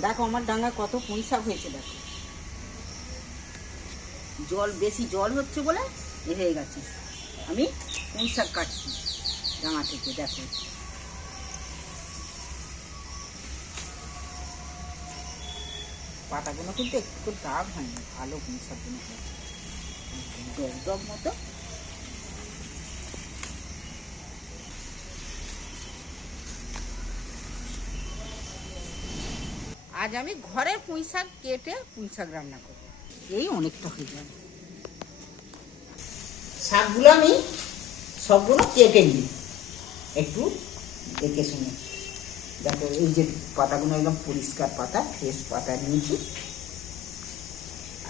দেখো, আমার ডাঙ্গা কত পুঁই হয়েছে, দেখো। জল, বেশি জল হচ্ছে বলে এ হয়ে গেছে। আমি পুঁই কাটছি ডাঙা থেকে, দেখো। পাতাগুলো কিন্তু একটু দাগ হয়নি, ভালো পুঁই শাকগুলো ডব ডব মতো আজ আমি ঘরের পুঁই শাক কেটে পুঁই শাক রান্না করব। এই অনেকটা হয়ে যাবে শাকগুলো আমি সবগুলো কেটে নিই। একটু দেখে শুনে। দেখো এই যে পাতাগুলো একদম পরিষ্কার পাতা ফ্রেশ পাতা নিয়েছি।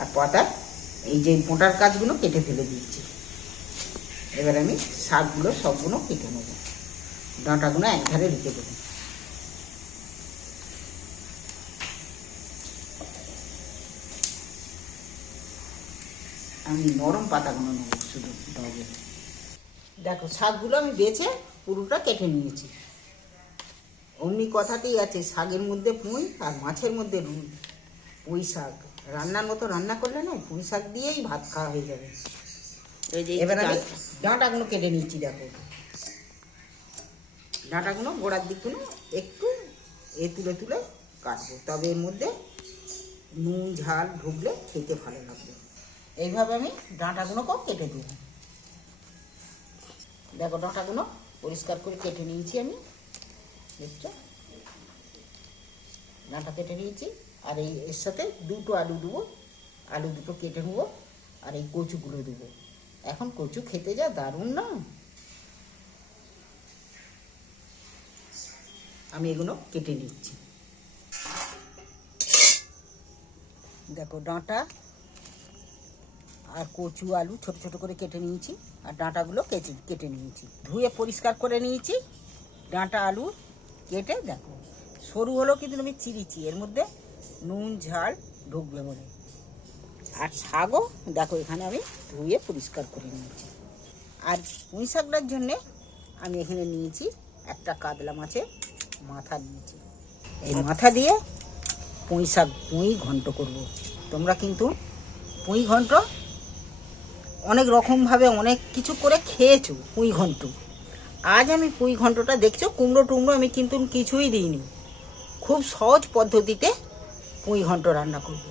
আর পাতা এই যে মোটার কাজগুলো কেটে ফেলে দিয়েছি। এবার আমি শাকগুলো সবগুলো কেটে নেব। ডাঁটাগুলো একধারে রেখে দেবো। আমি নরম পাতাগুলো নেব শুধু ডবে দেখো শাকগুলো আমি বেছে পুরোটা কেটে নিয়েছি। অমনি কথাতেই আছে শাকের মধ্যে পুঁই আর মাছের মধ্যে রুই। পুঁই শাক। রান্নার মতো রান্না করলে না পুঁই শাক দিয়েই ভাত খাওয়া হয়ে যাবে। এবার আমি ডাঁটাগুলো কেটে নিচ্ছি দেখো। ডাঁটাগুলো গোড়ার দিকগুলো একটু এ তুলে তুলে কাটবো। তবে এর মধ্যে নুন ঝাল ঢুকলে খেতে ভালো লাগবে। এইভাবে আমি ডাঁটাগুলোকেও কেটে দেব। দেখো ডাঁটাগুলো পরিষ্কার করে কেটে নিয়েছি আমি। দেখছ? ডাঁটা কেটে নিয়েছি। আর এই এর সাথে দুটো আলু দেবো। আলু দুটো কেটে নেব আর এই কচুগুলো দেবো। এখন কচু খেতে যা দারুণ না? আমি এগুলো কেটে নিচ্ছি। দেখো ডাঁটা আর কচু, আলু ছোট ছোট করে কেটে নিয়েছি আর ডাঁটাগুলো কেটে কেটে নিয়েছি। ধুয়ে পরিষ্কার করে নিয়েছি। ডাঁটা, আলু কেটে দেখো। সরু হলেও কিন্তু আমি চিরিছি এর মধ্যে নুন, ঝাল ঢুকবে বলে আর শাকও দেখো এখানে আমি ধুয়ে পরিষ্কার করে নিয়েছি। আর পুঁই শাকটার জন্যে আমি এখানে নিয়েছি একটা কাতলা মাছের মাথা নিয়েছি। এই মাথা দিয়ে পুঁই শাক পুঁই ঘন্ট করব। তোমরা কিন্তু পুঁই ঘন্ট অনেক রকমভাবে অনেক কিছু করে খেয়েছো পুঁই ঘন্ট। আজ আমি পুঁই ঘন্টটা দেখছ, কুমড়ো টুমড়ো আমি কিন্তু কিছুই দিইনি। খুব সহজ পদ্ধতিতে পুঁই ঘন্ট রান্না করব।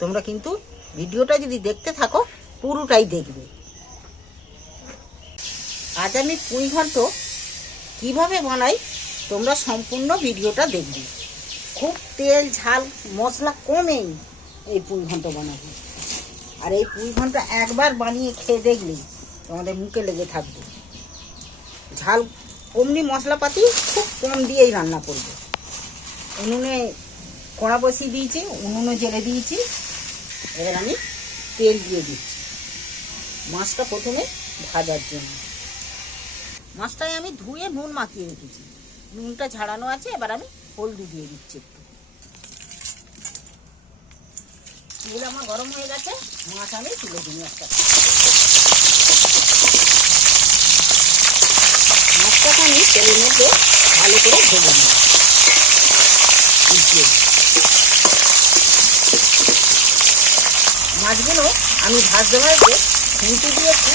তোমরা কিন্তু ভিডিওটা যদি দেখতে থাকো, পুরোটাই দেখবে। আজ আমি পুঁই ঘন্ট কীভাবে বানাই, তোমরা সম্পূর্ণ ভিডিওটা দেখবে। খুব তেল, ঝাল, মশলা কমেই এই পুঁই ঘন্ট বানাবো। আর এই পুঁই ঘন্ট একবার বানিয়ে খেয়ে দেখলে, তোমাদের মুখে লেগে থাকবে। ঝাল, অমনি মশলাপাতি খুব কম দিয়েই রান্না করবে। উনুনে কড়া বসিয়ে দিয়েছি, উনুনে জেলে দিয়েছি। এবার আমি তেল দিয়ে দিচ্ছি মাছটা প্রথমে ভাজার জন্য। মাছটায় আমি ধুয়ে নুন মাখিয়ে রেখেছি। নুনটা ঝাড়ানো আছে, এবার আমি হলদি দিয়ে দিচ্ছি একটু। তেল আমার গরম হয়ে গেছে, মাছ আমি তুলে দিই একটা। মাছটাকে আমি তেলের মধ্যে ভালো করে ভেজে দিই। মাছগুলো আমি ভাজতে ভাজতে খুঁটি দিয়ে একটু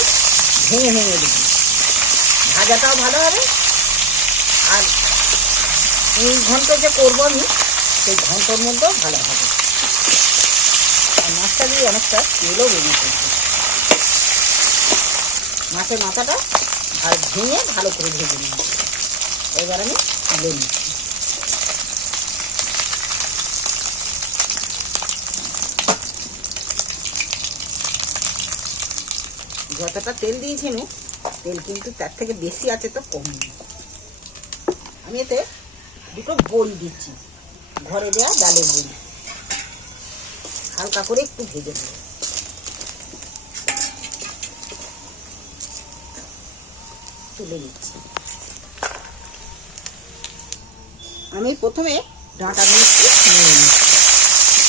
ভেঙে ভেঙে দিই। ভাজাটাও ভালো হবে। আর এই ঘন্ট যে করব আমি, সেই ঘন্টর মধ্যেও ভালো হবে। আর মাছটা দিয়ে অনেকটা তেলও বেরিয়ে পড়বে। মাছের মাথাটা আর ভেঙে ভালো করে ভেজে নিই এবার আমি তুলে নিচ্ছি। যতটা তেল দিয়েছি আমি, তেল কিন্তু তার থেকে বেশি আছে তো কম আমি এতে দুটো বড়ি দিচ্ছি। ঘরে দেওয়া ডালের বড়ি হালকা করে একটু ভেজে নেব। তুলে নিচ্ছি। আমি প্রথমে ডাঁটা মিষ্টি নিয়ে নিচ্ছি।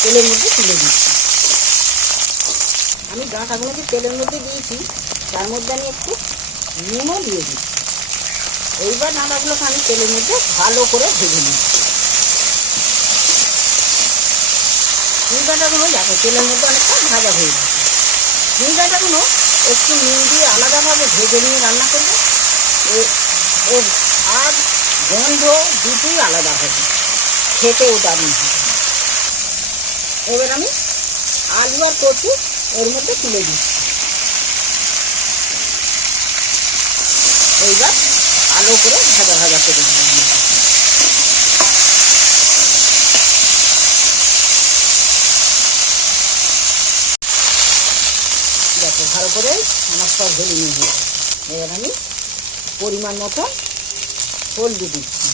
তেলের মধ্যে তুলে দিচ্ছি। আমি ডাঁটাগুলো যে তেলের মধ্যে দিয়েছি, তার মধ্যে আমি একটু নুনও দিয়ে দিচ্ছি। এইবার ডাঁটাগুলোকে আমি তেলের মধ্যে ভালো করে ভেজে নিই পুঁই ডাঁটাগুলো দেখো, তেলের মধ্যে অনেকটা ভাজা হয়ে গেছে। পুঁই ডাঁটাগুলো একটু নুন দিয়ে আলাদাভাবে ভেজে নিয়ে রান্না করবে। ওর স্বাদ গন্ধ দুটোই আলাদা হবে। খেতেও দারুণ হবে। এবার আমি আলু আর কচু ওর মধ্যে তুলে দিচ্ছি। এইবার আলো করে ভাজা ভাজা করে দিলাম দেখো ভালো করে আমার সব ভেজে নিয়ে এবার আমি পরিমাণ মতো হলদি দিচ্ছি।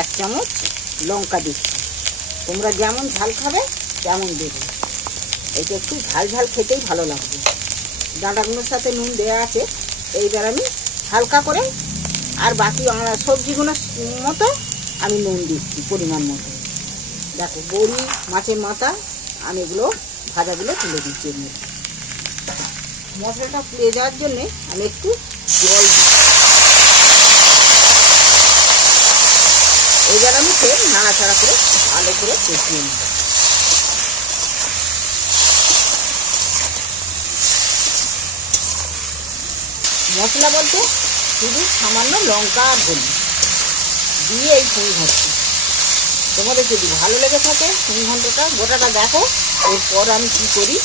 এক চামচ লঙ্কা দিচ্ছি। তোমরা যেমন ঝাল খাবে, তেমন দেবে। এটা একটু ঝাল ঝাল খেতেই ভালো লাগবে। ডাঁটাগুলোর সাথে নুন দেওয়া আছে। এইবার আমি হালকা করে আর বাকি আমার সবজিগুলোর মতো আমি নুন দিচ্ছি পরিমাণ মতো। দেখো, বড়ি, মাছের মাথা, আমি এগুলো ভাজাগুলো তুলে দিচ্ছি এর মধ্যে। মশলাটা পুড়ে যাওয়ার জন্যে আমি একটু জল দিই এইবার আমি ফের নাড়াচাড়া করে ভালো করে কষিয়ে নেব। মশলা বলতে শুধু সামান্য লঙ্কা আর হলুদ দিয়ে এই ঘন্ট তোমাদের যদি ভালো লেগে থাকে ঘন্টটা, গোটাটা দেখো। এরপর আমি কি করি?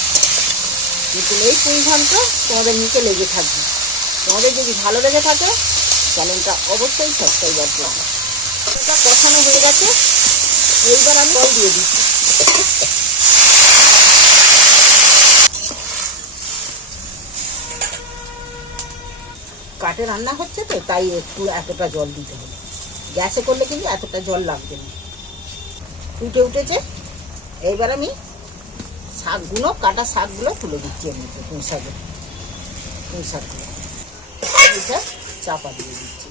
কিন্তু এই পুঁই ঘন্ট তোমাদের নিচে লেগে থাকবে। তোমাদের যদি ভালো লেগে থাকে, চ্যানেলটা অবশ্যই সাবস্ক্রাইবার করবে এটা কষানো হয়ে গেছে। এইবার আমি জল দিয়ে দিচ্ছি। কাঠে রান্না হচ্ছে তো, তাই একটু এতটা জল দিতে হবে। গ্যাসে করলে কিন্তু এতটা জল লাগবে না। ফুটে উঠেছে। এইবার আমি শাকগুলো, কাটা শাকগুলো তুলে দিচ্ছি মধ্যে পুঁই শাকের পুঁই শাকগুলো। এটা চাপা দিয়ে দিচ্ছি।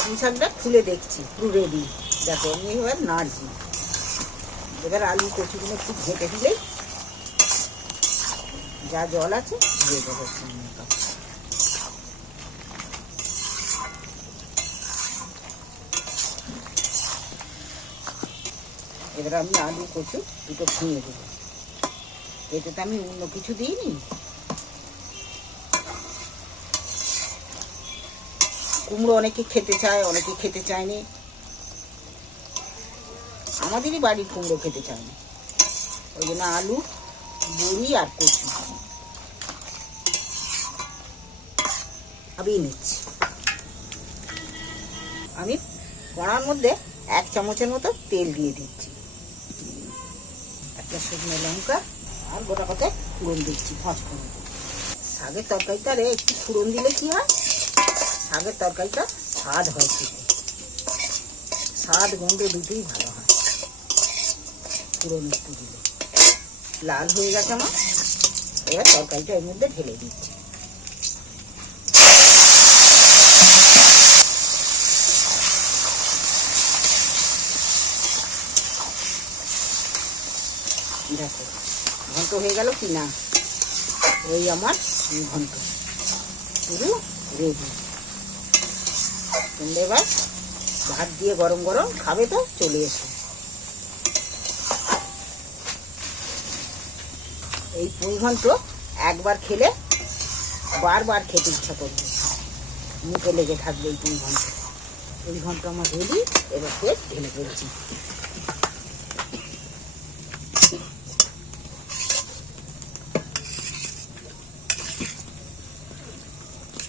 পুঁই শাকটা খুলে দেখছি, পুরো রেডি দেখো, আমি এবার নাড়ছি। এবার আলু কচুগুলো একটু ঘেটে দিলেই যা জল আছে দিয়ে দেবো একটু লঙ্কা। এবার আমি আলু, কচু দুটো ভেঙে দেবো। এতে তো আমি অন্য কিছু দিইনি। কুমড়ো অনেকে খেতে চায়, অনেকে খেতে চায়নি। আমাদেরই বাড়ির কুমড়ো খেতে চায় না। ওই জন্য আলু, বড়ি আর কচু। আমি নিচ্ছি। আমি কড়ার মধ্যে এক চামচের মতো তেল দিয়ে দিচ্ছি। শুকনো লঙ্কা আর গোটা পাতে গম দিচ্ছি পাঁচ ফোড়ন শাকের তরকারিটা রে, একটু ফুরন দিলে কি হয়? শাকের তরকারিটা স্বাদ হয় খেতে। স্বাদ, গন্ধ দুটোই ভালো হয়। ফুরন একটু দিলে। লাল হয়ে গেছে আমার। এবার তরকারিটা এর মধ্যে ঢেলে দিচ্ছি। দেখো, ঘন্ট হয়ে গেল কি না? ওই আমার ঘন্ট। পুরো রেডি। তোমরা এবার ভাত দিয়ে গরম গরম খাবে তো, চলে এসো। এই পুঁই ঘন্ট একবার খেলে বারবার খেতে ইচ্ছা করবে। মুখে লেগে থাকবে এই পুঁই ঘন্ট। পুঁই ঘন্ট আমার রেডি এবার ফের ঢেলে ফেলছি।